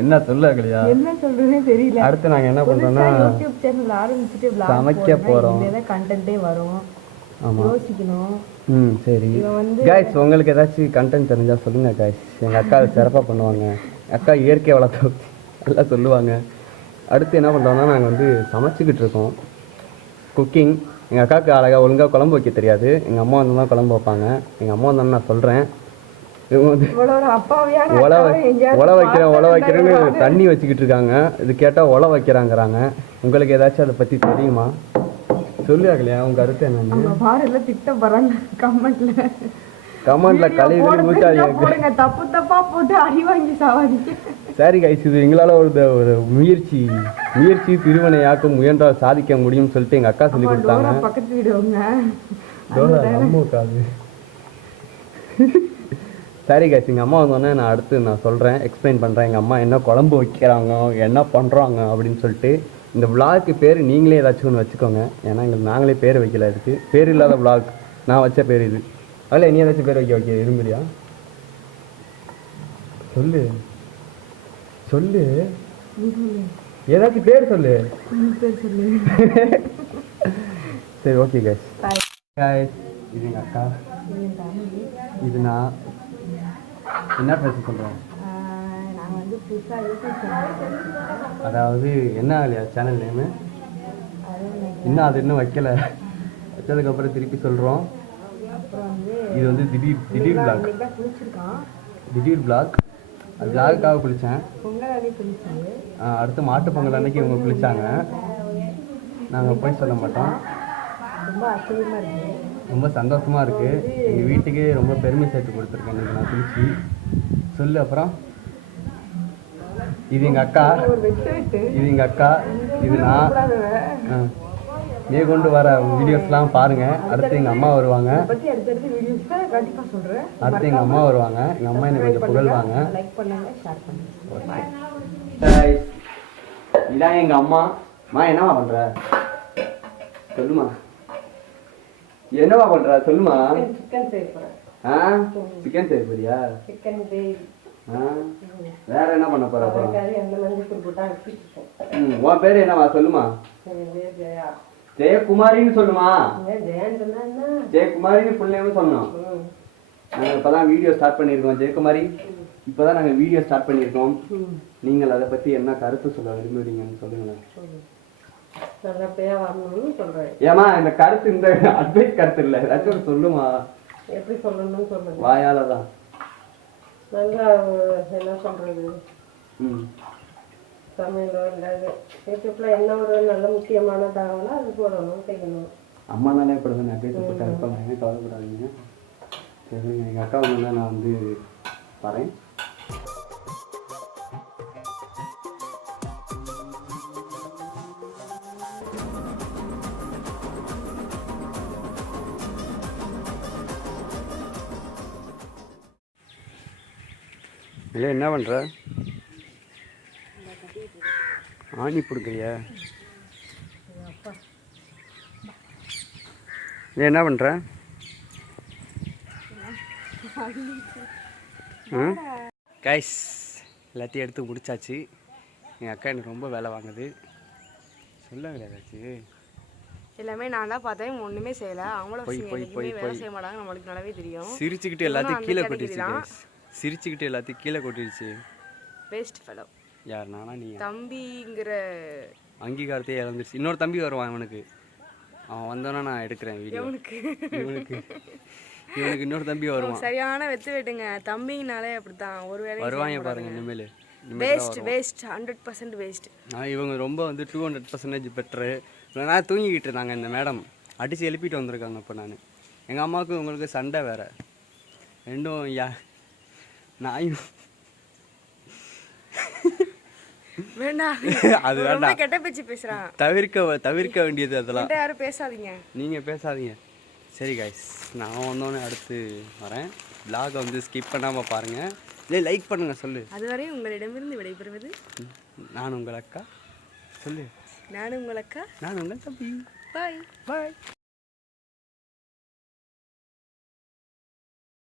என்ன சொல்லலையா? என்ன சொல்றதுனே தெரியல. அடுத்து நாங்க என்ன பண்றோம்னா யூடியூப் சேனல் ஆரம்பிச்சிட்டு vlog சமைக்க போறோம். இதே கண்டென்ட்டே வரும். ஆமா. யோசிக்கணும். சரி. गाइस உங்களுக்கு ஏதாச்சும் கண்டென்ட் தெரிஞ்சா சொல்லுங்க गाइस. எங்க அக்கா சிறப்பா பண்ணுவாங்க. அக்கா இயற்கை வளத்தை எல்லாம் சொல்லுவாங்க. அடுத்து என்ன பண்றோம்னா நாங்க வந்து சமைச்சிட்டு இருக்கோம். குக்கிங். எங்க அக்காக்கு அழகா ஒழுங்கா குழம்பு வைக்க தெரியாது. எங்க அம்மா வந்து தான் குழம்பு வைப்பாங்க. எங்க அம்மா வந்து நான் சொல்றேன். ஒலை வைக்கிறேன்னு தண்ணி வச்சுக்கிட்டு இருக்காங்க. இது கேட்டா ஒலை வைக்கிறாங்கிறாங்க. உங்களுக்கு ஏதாச்சும் அதை பத்தி தெரியுமா? சொல்லுவாங்களையா உங்க கருத்து என்னன்னு? கமெண்ட்ல கலையில ஊத்தாதீங்க. தப்பு தப்பா போட்டு அடி வாங்கி சாவாதீங்க. சரி கைஸ், இது எங்களால ஒரு முயற்சி திருவனையாக்க முயன்றால் சாதிக்க முடியும்னு சொல்லிட்டு எங்க அக்கா சொல்லி கொடுத்தாங்க. பக்கத்து வீடுங்க. சரி கைஸ், எங்க அம்மா வந்தோடனே நான் அடுத்து சொல்றேன், எக்ஸ்பிளைன் பண்றேன் எங்க அம்மா என்ன குழம்பு வைக்கிறாங்க, என்ன பண்றாங்க அப்படின்னு சொல்லிட்டு. இந்த விளாக்கு பேர் நீங்களே ஏதாச்சும் ஒன்று வச்சுக்கோங்க. ஏன்னா எங்களுக்கு நாங்களே பேர் வைக்கல. இதுக்கு பேர் இல்லாத விளாக், நான் வச்ச பேர் இது. அதில் நீ ஏதாச்சும் பேர் வைக்க விரும்புறியா? சொல்லு சொல்லு, ஏதாச்சும் பேர் சொல்லு. சரி ஓகே கைஸ். இது எங்கள் அக்கா, இது நான். என்ன பேச சொல்கிறேன்? அதாவது என்ன இல்லையா சேனல் நேமு இன்னும் அது இன்னும் வைக்கல. வச்சதுக்கப்புறம் திருப்பி சொல்கிறோம். இது வந்து திடீர் பிளாக். அது பிளாக்குக்காக குளித்தேன். அடுத்து மாட்டு பொங்கல் அன்னைக்கு இவங்க குளித்தாங்க. நாங்கள் போய் சொல்ல மாட்டோம். ரொம்ப சந்தோஷமாக இருக்குது. எங்கள் வீட்டுக்கே ரொம்ப பெருமை சேர்த்து கொடுத்துருக்கேன் இன்றைக்கி நான் குளிச்சு. சொல்லு அப்புறம். இது எங்கள் அக்கா, இது நான். நீ கொண்டு வர வீடியோஸ்லாம் பாருங்கள். அடுத்து எங்கள் அம்மா வருவாங்க. எங்கள் அம்மா என்னை கொஞ்சம் புகழ்வாங்க. இதான் எங்கள் அம்மா. என்னவா பண்ணுற சொல்லுமா? என்னவா பண்ணுற சொல்லுமா? சிக்கன் செய்ய போறியா? வேற என்ன பண்ண போற? உன் பேரு என்னவா சொல்லுமா? ஜெயக்குமாரின்னு சொல்லுமா? ஜெயக்குமாரின்னு பிள்ளைன்னு சொல்லணும். நாங்கள் இப்போதான் வீடியோ ஸ்டார்ட் பண்ணியிருக்கோம். ஜெயக்குமாரி, இப்போதான் நாங்கள் வீடியோ ஸ்டார்ட் பண்ணியிருக்கோம். நீங்கள் அதை பற்றி என்ன கருத்து சொல்ல விரும்புறீங்கன்னு சொல்லுங்களேன். ஏமா இந்த கருத்து, இந்த அட்வைஸ் கருத்து இல்லை, ஏதாச்சும் சொல்லுமா? எப்படி சொல்லணும்னு சொல்லுங்க. வாயால தான் நல்லா என்ன சொல்றது, சமையலோ இல்லை யூடியூப்ல என்ன ஒரு நல்ல முக்கியமான தகவலோ அது போடணும், செய்யணும். அம்மானாலே இப்படி தான் நிறைய போட்டு இருப்பாங்க, கவலைப்படாதீங்க. சரிங்க, எங்கள் அக்கா வந்து நான் வந்து வரேன். இல்லை என்ன பண்ணுற? ஆணி பிடிக்கிறியா? இல்லை என்ன பண்ணுற? கைஸ் எல்லாத்தையும் எடுத்து முடிச்சாச்சு. எங்கள் அக்கா எனக்கு ரொம்ப வேலை வாங்குது. சொல்லுங்க ஏதாச்சு. எல்லாமே நான் தான் பார்த்தேன், ஒன்றுமே செய்யலை. அவங்கள வேலை செய்ய மாட்டாங்க, நம்மளுக்கு நல்லாவே தெரியும். சிரிச்சுக்கிட்டு எல்லாத்தையும் கீழே கொட்டிடுச்சு. சிரிச்சுக்கிட்டு எல்லாத்தையும் கீழே கொட்டிடுச்சு. Waste fellow. யார் நானா? நீ தம்பிங்கிற அங்கீகாரத்தையே இழந்துருச்சு. இன்னொரு தம்பி வருவான் இவனுக்கு. அவன் வந்தோன்னா நான் எடுக்கிறேன் வீடியோ. இவனுக்கு இன்னொரு தம்பி வருவான். சரியான வெத்து வெட்டுங்க. தம்பிங்கனாலே அப்படித்தான், ஒரு வேலை வருவாங்க பாருங்க. இனிமேல் வேஸ்ட் 100% வேஸ்ட். இவங்க ரொம்ப வந்து 200% பெட்ரு. நான் தூங்கிக்கிட்டு இருந்தாங்க. இந்த மேடம் அடித்து எழுப்பிட்டு வந்திருக்காங்க. இப்போ நான் எங்கள் அம்மாவுக்கு உங்களுக்கு சண்டை வேறு. ரெண்டும் நாயும் வேண்டாம், அது வேண்டாம், கெட்ட பேச்சு பேசுறான். தவிர்க்க வேண்டியது அதெல்லாம். யாரும் பேசாதீங்க, நீங்கள் பேசாதீங்க. சரி கைஸ், நான் வந்தோடனே அடுத்து வரேன். vlog வந்து ஸ்கிப் பண்ணாமல் பாருங்கள். இல்லை லைக் பண்ணுங்கள். சொல்லு. அதுவரை உங்களிடமிருந்து விடைபெறுவது நான் உங்கள் அக்கா. சொல்லு. நான் உங்கள் அக்கா. நான் உங்கள் தம்பி. பாய்.